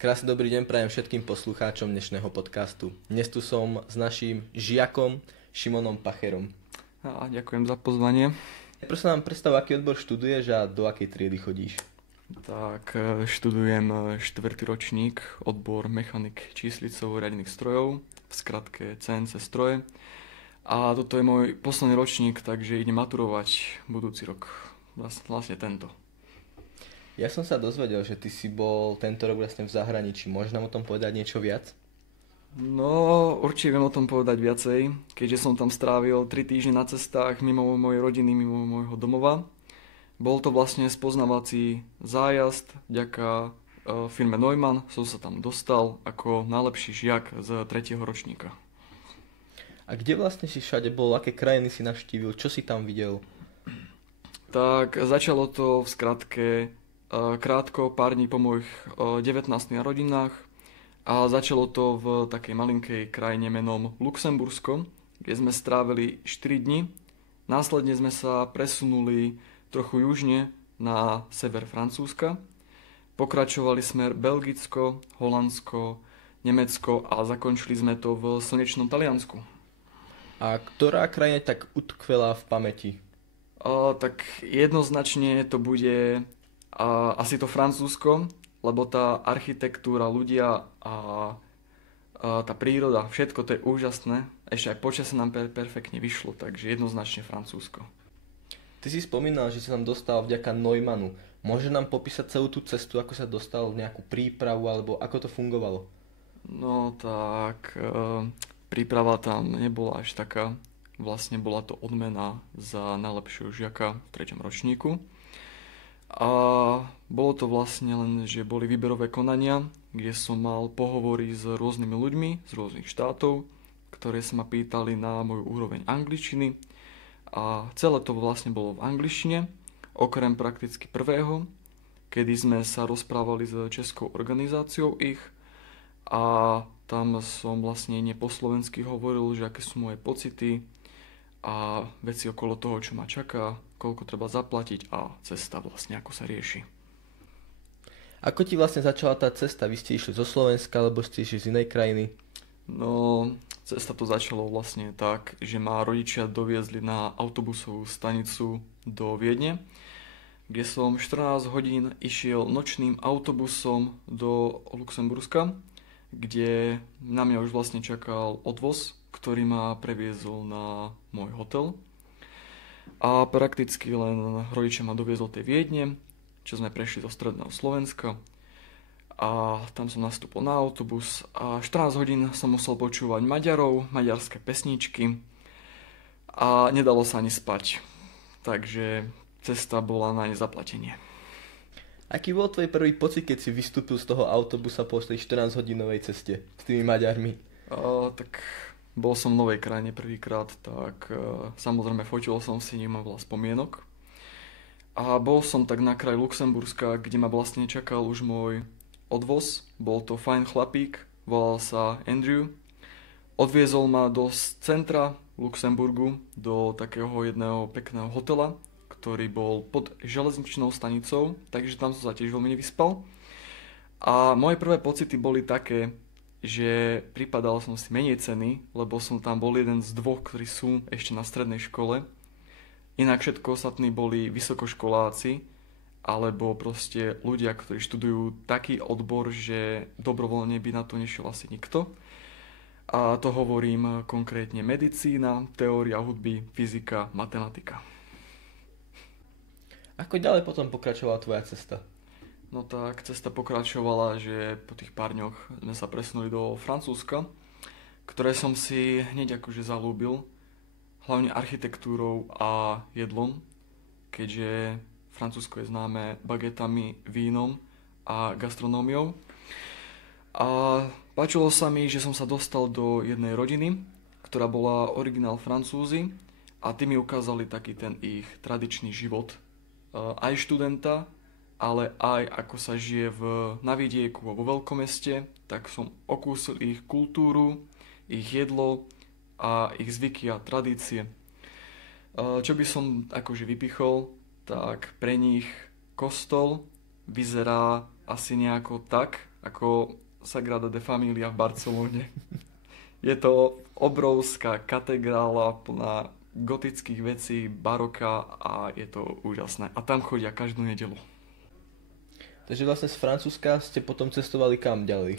Krásny dobrý deň prajem všetkým poslucháčom dnešného podcastu. Dnes tu som s naším žiakom Šimonom Pacherom. Ďakujem za pozvanie. Prosím nám predstav, aký odbor študuješ a do akej triedy chodíš? Tak, študujem 4. ročník, odbor mechanik číslicov riadených strojov, v skratke CNC stroje. A toto je môj posledný ročník, takže idem maturovať budúci rok, vlastne tento. Ja som sa dozvedel, že ty si bol tento rok vlastne v zahraničí. Môžeš nám o tom povedať niečo viac? No, určite viem o tom povedať viacej, keďže som tam strávil 3 týždne na cestách mimo mojej rodiny, mimo môjho domova. Bol to vlastne spoznávací zájazd, vďaka firme Neumann som sa tam dostal ako najlepší žiak z 3. ročníka. A kde vlastne si všade bol, aké krajiny si navštívil, čo si tam videl? Tak, začalo to v skratke krátko, pár dní po mojich 19 narodinách a začalo to v takej malinkej krajine menom Luxembursko, kde sme strávili 4 dni. Následne sme sa presunuli trochu južne na sever Francúzska. Pokračovali sme Belgicko, Holandsko, Nemecko a zakončili sme to v slnečnom Taliansku. A ktorá krajina tak utkvela v pamäti? Tak jednoznačne to bude asi to Francúzsko, lebo tá architektúra, ľudia a tá príroda, všetko to je úžasné. Ešte aj počasie nám perfektne vyšlo, takže jednoznačne Francúzsko. Ty si spomínal, že si tam dostal vďaka Neumannu. Môže nám popísať celú tú cestu, ako sa dostal, nejakú prípravu, alebo ako to fungovalo? No tak, príprava tam nebola až taká. Vlastne bola to odmena za najlepšieho žiaka v 3. ročníku. A bolo to vlastne len, že boli výberové konania, kde som mal pohovory s rôznymi ľuďmi z rôznych štátov, ktoré sa ma pýtali na moju úroveň angličtiny. A celé to vlastne bolo v angličtine, okrem prakticky prvého, kedy sme sa rozprávali s českou organizáciou ich a tam som vlastne nie po slovensky hovoril, že aké sú moje pocity a veci okolo toho, čo ma čaká, koľko treba zaplatiť a cesta vlastne, ako sa rieši. Ako ti vlastne začala tá cesta? Vy ste išli zo Slovenska, alebo ste išli z inej krajiny? No, cesta to začalo vlastne tak, že ma rodičia doviezli na autobusovú stanicu do Viedne, kde som 14 hodín išiel nočným autobusom do Luxemburska, kde na mňa už vlastne čakal odvoz, ktorý ma previezol na môj hotel. A prakticky len rodičia ma doviezol tej Viedne, čo sme prešli do stredného Slovenska. A tam som nastúpil na autobus a 14 hodín som musel počúvať Maďarov, maďarské pesničky a nedalo sa ani spať. Takže cesta bola na nezaplatenie. Aký bol tvoj prvý pocit, keď si vystúpil z toho autobusa po tej 14-hodinovej ceste s tými Maďarmi? Tak bol som v novej krajine prvýkrát, tak samozrejme fotil som si, nemám veľa spomienok. A bol som tak na kraj Luxemburska, kde ma vlastne čakal už môj odvoz. Bol to fajn chlapík, volal sa Andrew. Odviezol ma do centra Luxemburgu, do takého jedného pekného hotela, ktorý bol pod železničnou stanicou, takže tam som sa tiež veľmi nevyspal. A moje prvé pocity boli také, že pripadal som si menej ceny, lebo som tam bol jeden z dvoch, ktorí sú ešte na strednej škole. Inak všetko ostatní boli vysokoškoláci, alebo proste ľudia, ktorí študujú taký odbor, že dobrovoľne by na to nešiel asi nikto. A to hovorím konkrétne medicína, teória hudby, fyzika, matematika. Ako ďalej potom pokračovala tvoja cesta? No tak, cesta pokračovala, že po tých pár dňoch sme sa presunuli do Francúzska, ktoré som si hneď akože zalúbil, hlavne architektúrou a jedlom, keďže Francúzsko je známe bagetami, vínom a gastronómiou. A páčilo sa mi, že som sa dostal do jednej rodiny, ktorá bola originál Francúzi a tí mi ukázali taký ten ich tradičný život, aj študenta, ale aj ako sa žije na vidieku vo veľkomeste, tak som okúsil ich kultúru, ich jedlo a ich zvyky a tradície. Čo by som akože vypichol, tak pre nich kostol vyzerá asi nejako tak, ako Sagrada de Familia v Barcelone. Je to obrovská katedrála plná gotických vecí, baroka a je to úžasné. A tam chodia každú nedeľu. Takže vlastne z Francúzska ste potom cestovali kam ďalej?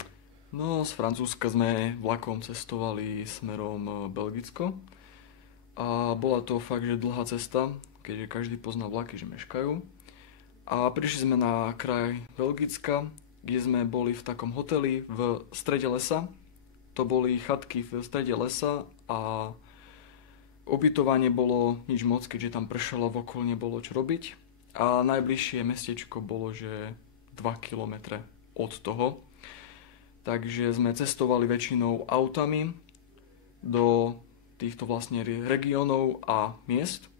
No, z Francúzska sme vlakom cestovali smerom Belgicko. A bola to fakt, že dlhá cesta, keďže každý pozná vlaky, že meškajú. A prišli sme na kraj Belgicka, kde sme boli v takom hoteli v strede lesa. To boli chatky v strede lesa a ubytovanie bolo nič moc, keďže tam pršalo, okolo nebolo čo robiť. A najbližšie mestečko bolo, že 2 kilometre od toho. Takže sme cestovali väčšinou autami do týchto vlastne regiónov a miest.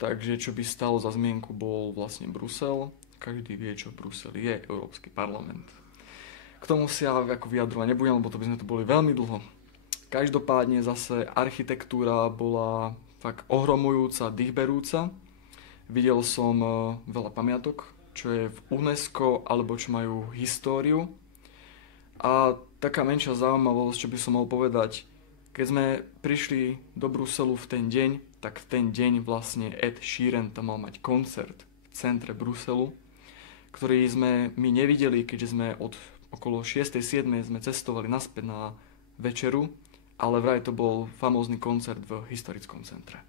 Takže čo by stalo za zmienku bol vlastne Brusel. Každý vie, čo v Bruseli je, Európsky parlament. K tomu si ja ako vyjadrovať nebudem, lebo to by sme tu boli veľmi dlho. Každopádne zase architektúra bola fakt ohromujúca, dýchberúca. Videl som veľa pamiatok, čo je v UNESCO alebo čo majú históriu. A taká menšia zaujímavosť, čo by som mohol povedať, keď sme prišli do Bruselu v ten deň, tak v ten deň vlastne Ed Sheeran tam mal mať koncert v centre Bruselu, ktorý sme my nevideli, keďže sme od okolo 6.7. sme cestovali naspäť na večeru, ale vraj to bol famózny koncert v historickom centre.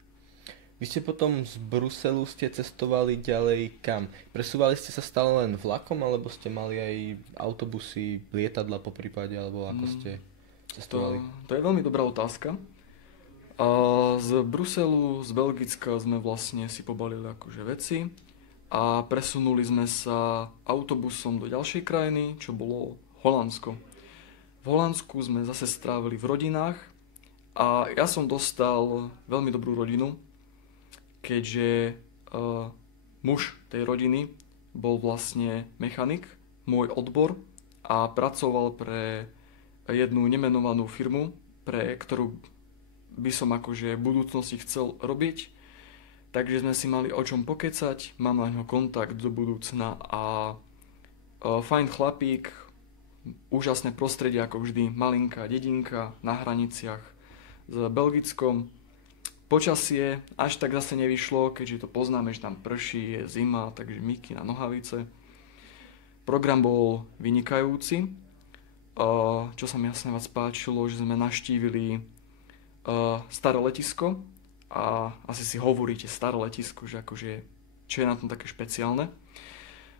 Vy ste potom z Bruselu ste cestovali ďalej kam? Presúvali ste sa stále len vlakom, alebo ste mali aj autobusy, lietadla po prípade, alebo ako ste cestovali? To je veľmi dobrá otázka. A z Bruselu, z Belgicka sme vlastne si pobalili akože veci a presunuli sme sa autobusom do ďalšej krajiny, čo bolo Holandsko. V Holandsku sme zase strávili v rodinách a ja som dostal veľmi dobrú rodinu, keďže muž tej rodiny bol vlastne mechanik, môj odbor, a pracoval pre jednu nemenovanú firmu, pre ktorú by som akože v budúcnosti chcel robiť. Takže sme si mali o čom pokecať, mám na ňo kontakt do budúcna a fajn chlapík, úžasné prostredie ako vždy, malinká dedinka na hraniciach s Belgickom. Počasie až tak zase nevyšlo, keďže to poznáme, že tam prší, je zima, takže myky na nohavice. Program bol vynikajúci. Čo sa mi jasne vás páčilo, že sme navštívili staré letisko a asi si hovoríte staré letisko, že akože čo je na tom také špeciálne.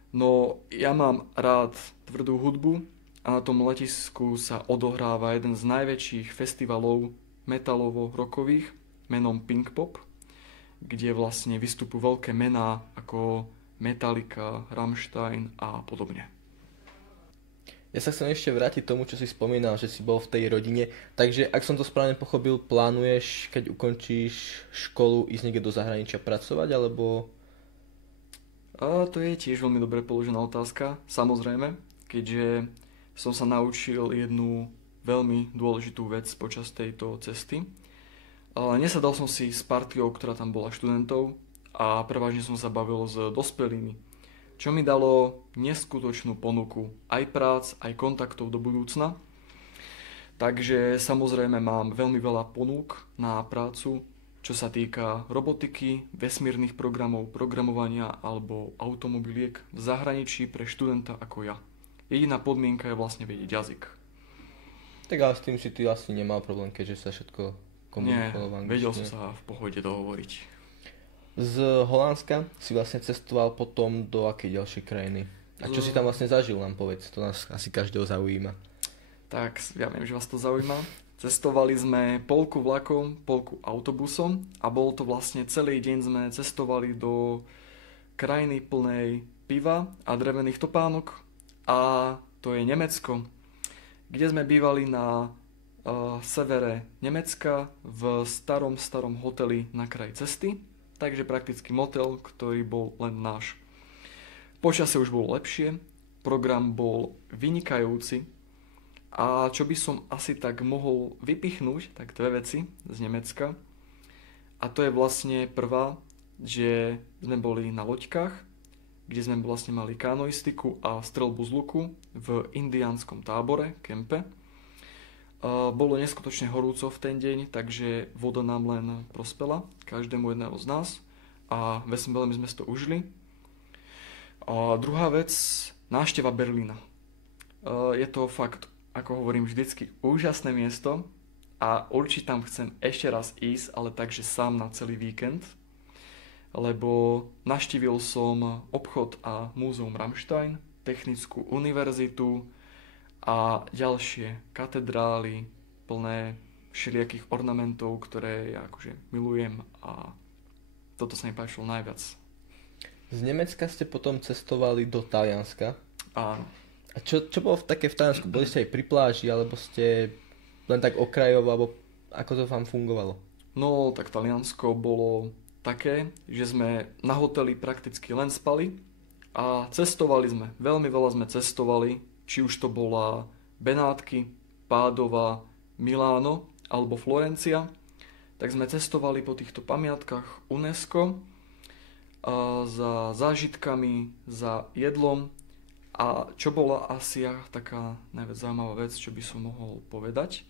No ja mám rád tvrdú hudbu a na tom letisku sa odohráva jeden z najväčších festivalov metalovo-rockových menom Pinkpop, kde vlastne vystupujú veľké mená ako Metallica, Rammstein a podobne. Ja sa chcem ešte vrátiť tomu, čo si spomínal, že si bol v tej rodine. Takže, ak som to správne pochopil, plánuješ, keď ukončíš školu, ísť niekde do zahraničia pracovať, alebo... To je tiež veľmi dobre položená otázka, samozrejme, keďže som sa naučil jednu veľmi dôležitú vec počas tejto cesty. Nesadal som si s partiou, ktorá tam bola študentov a prevažne som sa bavil s dospelými, čo mi dalo neskutočnú ponuku aj prác, aj kontaktov do budúcna. Takže samozrejme mám veľmi veľa ponúk na prácu, čo sa týka robotiky, vesmírnych programov, programovania alebo automobiliek v zahraničí pre študenta ako ja. Jediná podmienka je vlastne vedieť jazyk. Tak ale s tým si ty asi nemal problém, keďže sa všetko komunikovalo v angličtine. Vedel som sa v pohode dohovoriť. Z Holandska si vlastne cestoval potom do akej ďalšej krajiny? A čo si tam vlastne zažil, nám povedz, to nás asi každého zaujíma. Tak, ja viem, že vás to zaujíma. Cestovali sme polku vlakom, polku autobusom a bol to vlastne celý deň sme cestovali do krajiny plnej piva a drevených topánok a to je Nemecko, kde sme bývali na severe Nemecka v starom hoteli na kraji cesty. Takže prakticky motel, ktorý bol len náš. Počasie už bolo lepšie, program bol vynikajúci a čo by som asi tak mohol vypichnúť, tak dve veci z Nemecka. A to je vlastne prvá, že sme boli na loďkách, kde sme vlastne mali kanoistiku a streľbu z luku v indiánskom tábore, kempe. Bolo neskutočne horúco v ten deň, takže voda nám len prospela, každému jedného z nás a veľmi sme si to užili. A druhá vec, návšteva Berlína. Je to fakt, ako hovorím vždycky, úžasné miesto a určite tam chcem ešte raz ísť, ale takže sám na celý víkend, lebo navštívil som obchod a múzeum Rammstein, technickú univerzitu a ďalšie katedrály plné všelijakých ornamentov, ktoré ja akože milujem a toto sa mi páčilo najviac. Z Nemecka ste potom cestovali do Talianska. Áno. A čo bolo také v Taliansku? Boli ste aj pri pláži, alebo ste len tak okrajovo, alebo ako to vám fungovalo? No, tak Taliansko bolo také, že sme na hoteli prakticky len spali a cestovali sme. Veľmi veľa sme cestovali, či už to bola Benátky, Pádova, Miláno alebo Florencia. Tak sme cestovali po týchto pamiatkách UNESCO za zážitkami, za jedlom. A čo bola asi taká najviac zaujímavá vec, čo by som mohol povedať,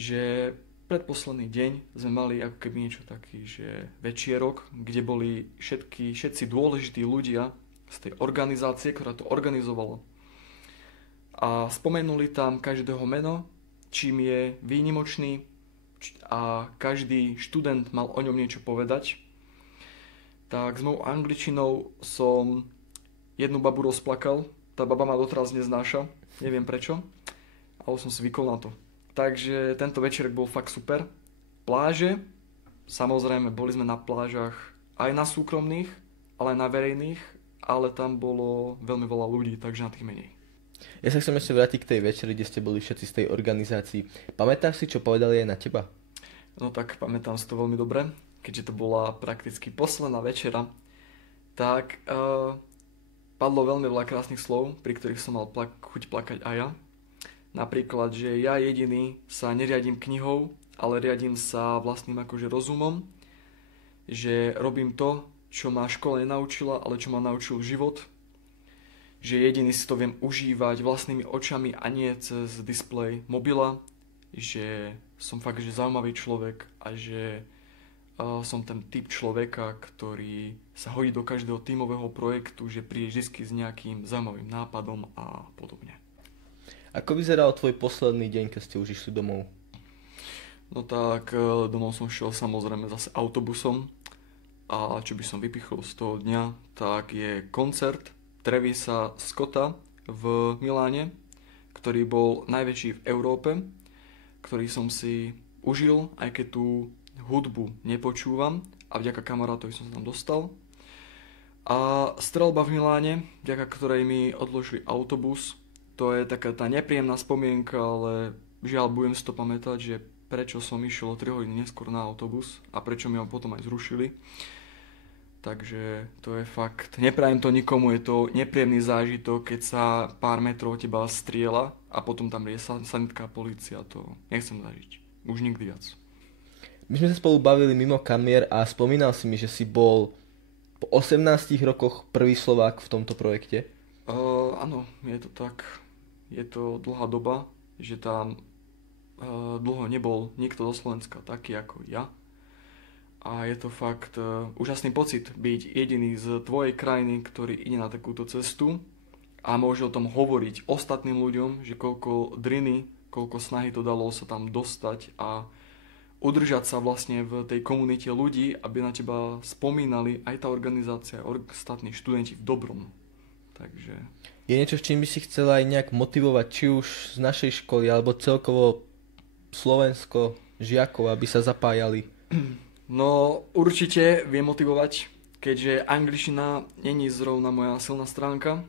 že predposledný deň sme mali ako keby niečo taký, že večierok, kde boli všetci dôležití ľudia z tej organizácie, ktorá to organizovala. A spomenuli tam každého meno, čím je výnimočný a každý študent mal o ňom niečo povedať. Tak s mojou angličtinou som jednu babu rozplakal, tá baba ma doteraz neznáša, neviem prečo, ale som si zvykol na to. Takže tento večerek bol fakt super. Pláže, samozrejme, boli sme na plážach aj na súkromných, ale aj na verejných, ale tam bolo veľmi veľa ľudí, takže na tých menej. Ja sa chcem ešte vrátiť k tej večeri, kde ste boli všetci z tej organizácii. Pamätáš si, čo povedali aj na teba? No tak pamätám si to veľmi dobre, keďže to bola prakticky posledná večera, tak padlo veľmi veľa krásnych slov, pri ktorých som mal chuť plakať aj ja. Napríklad, že ja jediný sa neriadím knihou, ale riadím sa vlastným akože rozumom, že robím to, čo ma škola nenaučila, ale čo ma naučil život, že jediný si to viem užívať vlastnými očami a nie cez displej mobila, že som fakt že zaujímavý človek a že som ten typ človeka, ktorý sa hodí do každého tímového projektu, že príde vždy s nejakým zaujímavým nápadom a podobne. Ako vyzeral tvoj posledný deň, keď ste už išli domov? No tak domov som šiel samozrejme zase autobusom a čo by som vypichol z toho dňa, tak je koncert Travisa Scotta v Miláne, ktorý bol najväčší v Európe, ktorý som si užil, aj keď tú hudbu nepočúvam a vďaka kamarátovi som sa tam dostal. A streľba v Miláne, vďaka ktorej mi odložili autobus, to je taká tá nepríjemná spomienka, ale žiaľ budem si to pamätať, že prečo som išiel 3 hodiny neskôr na autobus a prečo mi ho potom aj zrušili. Takže to je fakt, neprajem to nikomu, je to nepríjemný zážitok, keď sa pár metrov od teba strieľa a potom tam je sanitka a polícia, to nechcem zažiť, už nikdy viac. My sme sa spolu bavili mimo kamier a spomínal si mi, že si bol po 18 rokoch prvý Slovák v tomto projekte. Áno, je to tak. Je to dlhá doba, že tam dlho nebol nikto zo Slovenska taký ako ja. A je to fakt úžasný pocit byť jediný z tvojej krajiny, ktorý ide na takúto cestu a môže o tom hovoriť ostatným ľuďom, že koľko driny, koľko snahy to dalo sa tam dostať a udržať sa vlastne v tej komunite ľudí, aby na teba spomínali aj tá organizácia, aj ostatní študenti v dobrom. Takže... Je niečo, v čím by si chcela aj nejak motivovať, či už z našej školy, alebo celkovo Slovensko, žiakov, aby sa zapájali? No, určite viem motivovať, keďže angličtina není zrovna moja silná stránka.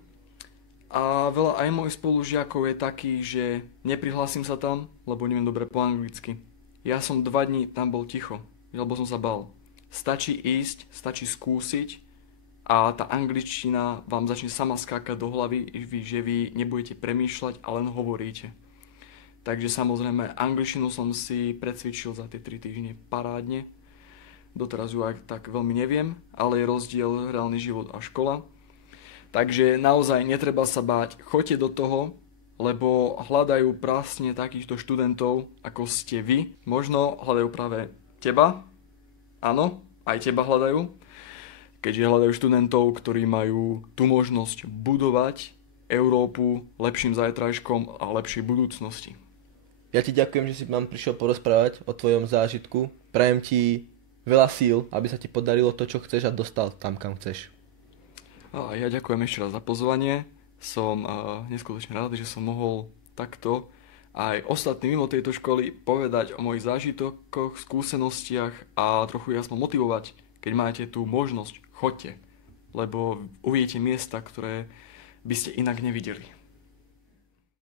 A veľa aj mojich spolužiakov je taký, že neprihlásim sa tam, lebo neviem dobre po anglicky. Ja som 2 dní tam bol ticho, lebo som sa bál. Stačí ísť, stačí skúsiť a tá angličtina vám začne sama skákať do hlavy, že vy nebudete premýšľať a len hovoríte. Takže samozrejme angličtinu som si precvičil za tie 3 týždne parádne. Doteraz ju aj tak veľmi neviem, ale je rozdiel reálny život a škola. Takže naozaj netreba sa báť, choďte do toho, lebo hľadajú presne takýchto študentov, ako ste vy. Možno hľadajú práve teba, áno, aj teba hľadajú, keďže hľadajú študentov, ktorí majú tú možnosť budovať Európu lepším zajtrajškom a lepšej budúcnosti. Ja ti ďakujem, že si nám prišiel porozprávať o tvojom zážitku. Prajem ti veľa síl, aby sa ti podarilo to, čo chceš a dostal tam, kam chceš. A ja ďakujem ešte raz za pozvanie. Som neskutočne rád, že som mohol takto aj ostatným mimo tejto školy povedať o mojich zážitokoch, skúsenostiach a trochu jasno motivovať, keď máte tú možnosť, choďte, lebo uvidíte miesta, ktoré by ste inak nevideli.